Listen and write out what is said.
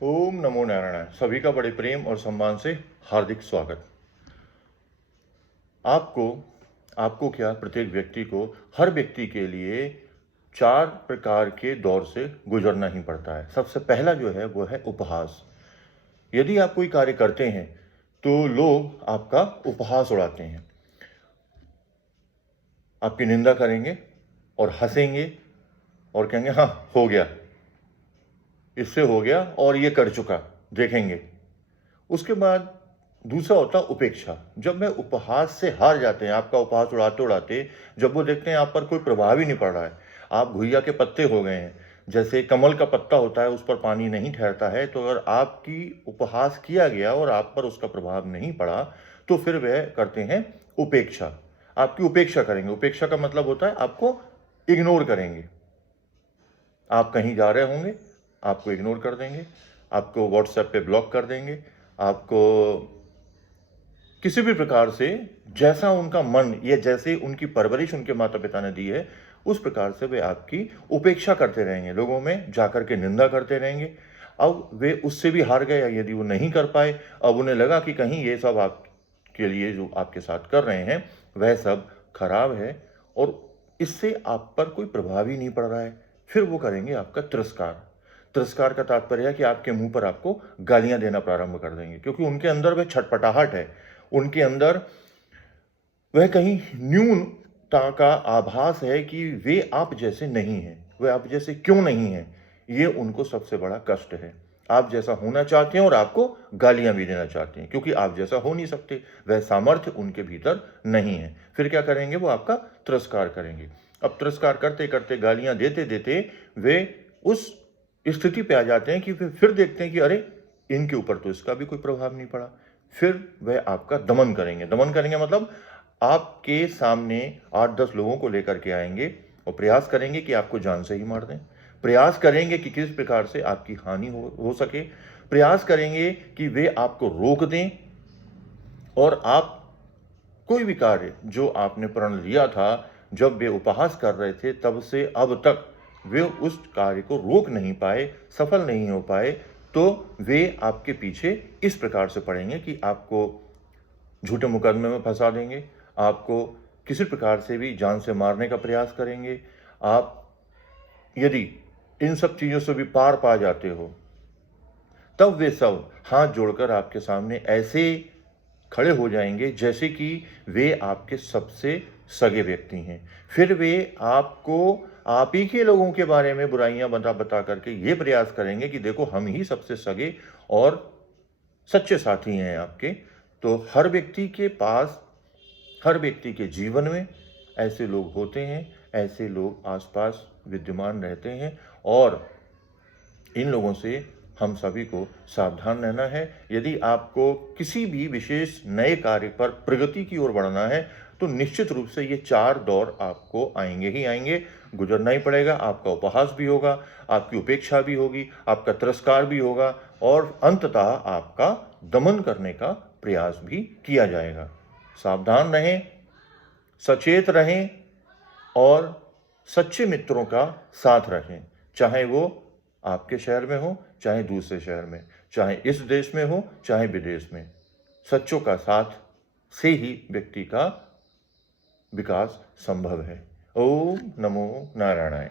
ओम नमो नारायण। सभी का बड़े प्रेम और सम्मान से हार्दिक स्वागत। आपको आपको क्या, प्रत्येक व्यक्ति को, हर व्यक्ति के लिए 4 प्रकार के दौर से गुजरना ही पड़ता है। सबसे पहला जो है वो है उपहास। यदि आप कोई कार्य करते हैं तो लोग आपका उपहास उड़ाते हैं, आपकी निंदा करेंगे और हंसेंगे और कहेंगे हाँ हो गया, इससे हो गया और ये कर चुका, देखेंगे। उसके बाद दूसरा होता है उपेक्षा। जब वे उपहास से हार जाते हैं, आपका उपहास उड़ाते उड़ाते, जब वो देखते हैं आप पर कोई प्रभाव ही नहीं पड़ रहा है, आप घुइया के पत्ते हो गए हैं, जैसे कमल का पत्ता होता है उस पर पानी नहीं ठहरता है, तो अगर आपकी उपहास किया गया और आप पर उसका प्रभाव नहीं पड़ा तो फिर वह करते हैं उपेक्षा। आपकी उपेक्षा करेंगे। उपेक्षा का मतलब होता है आपको इग्नोर करेंगे। आप कहीं जा रहे होंगे, आपको इग्नोर कर देंगे, आपको व्हाट्सएप पे ब्लॉक कर देंगे, आपको किसी भी प्रकार से जैसा उनका मन या जैसे उनकी परवरिश उनके माता पिता ने दी है उस प्रकार से वे आपकी उपेक्षा करते रहेंगे, लोगों में जाकर के निंदा करते रहेंगे। अब वे उससे भी हार गए, यदि वो नहीं कर पाए, अब उन्हें लगा कि कहीं ये सब आपके लिए जो आपके साथ कर रहे हैं वह सब खराब है और इससे आप पर कोई प्रभाव ही नहीं पड़ रहा है, फिर वो करेंगे आपका तिरस्कार। तिरस्कार का तात्पर्य है कि आपके मुंह पर आपको गालियां देना प्रारंभ कर देंगे, क्योंकि उनके अंदर वह छटपटाहट है, उनके अंदर वह कहीं न्यूनता का आभास है कि वे आप जैसे नहीं हैं। वे आप जैसे क्यों नहीं हैं, ये उनको सबसे बड़ा कष्ट है। आप जैसा होना चाहते हैं और आपको गालियां भी देना चाहते हैं, क्योंकि आप जैसा हो नहीं सकते, वह सामर्थ्य उनके भीतर नहीं है। फिर क्या करेंगे, वो आपका तिरस्कार करेंगे। अब तिरस्कार करते करते, गालियां देते देते वे उस स्थिति पे आ जाते हैं कि फिर देखते हैं कि अरे, इनके ऊपर तो इसका भी कोई प्रभाव नहीं पड़ा। फिर वह आपका दमन करेंगे। दमन करेंगे मतलब आपके सामने 8-10 लोगों को लेकर के आएंगे और प्रयास करेंगे कि आपको जान से ही मार दें। प्रयास करेंगे कि किस प्रकार से आपकी हानि हो सके। प्रयास करेंगे कि वे आपको रोक दें और आप कोई भी कार्य जो आपने प्रण लिया था, जब वे उपहास कर रहे थे तब से अब तक वे उस कार्य को रोक नहीं पाए, सफल नहीं हो पाए, तो वे आपके पीछे इस प्रकार से पड़ेंगे कि आपको झूठे मुकदमे में फंसा देंगे, आपको किसी प्रकार से भी जान से मारने का प्रयास करेंगे। आप यदि इन सब चीज़ों से भी पार पा जाते हो, तब वे सब हाथ जोड़कर आपके सामने ऐसे खड़े हो जाएंगे जैसे कि वे आपके सबसे सगे व्यक्ति हैं। फिर वे आपको आप ही के लोगों के बारे में बुराइयां बता बता करके ये प्रयास करेंगे कि देखो हम ही सबसे सगे और सच्चे साथी हैं आपके। तो हर व्यक्ति के पास, हर व्यक्ति के जीवन में ऐसे लोग होते हैं, ऐसे लोग आसपास विद्यमान रहते हैं और इन लोगों से हम सभी को सावधान रहना है। यदि आपको किसी भी विशेष नए कार्य पर प्रगति की ओर बढ़ना है तो निश्चित रूप से ये 4 दौर आपको आएंगे ही आएंगे, गुजरना ही पड़ेगा। आपका उपहास भी होगा, आपकी उपेक्षा भी होगी, आपका तिरस्कार भी होगा और अंततः आपका दमन करने का प्रयास भी किया जाएगा। सावधान रहें, सचेत रहें और सच्चे मित्रों का साथ रखें, चाहे वो आपके शहर में हो, चाहे दूसरे शहर में, चाहे इस देश में हो, चाहे विदेश में। सच्चों का साथ से ही व्यक्ति का विकास संभव है। ओम नमो नारायणाय।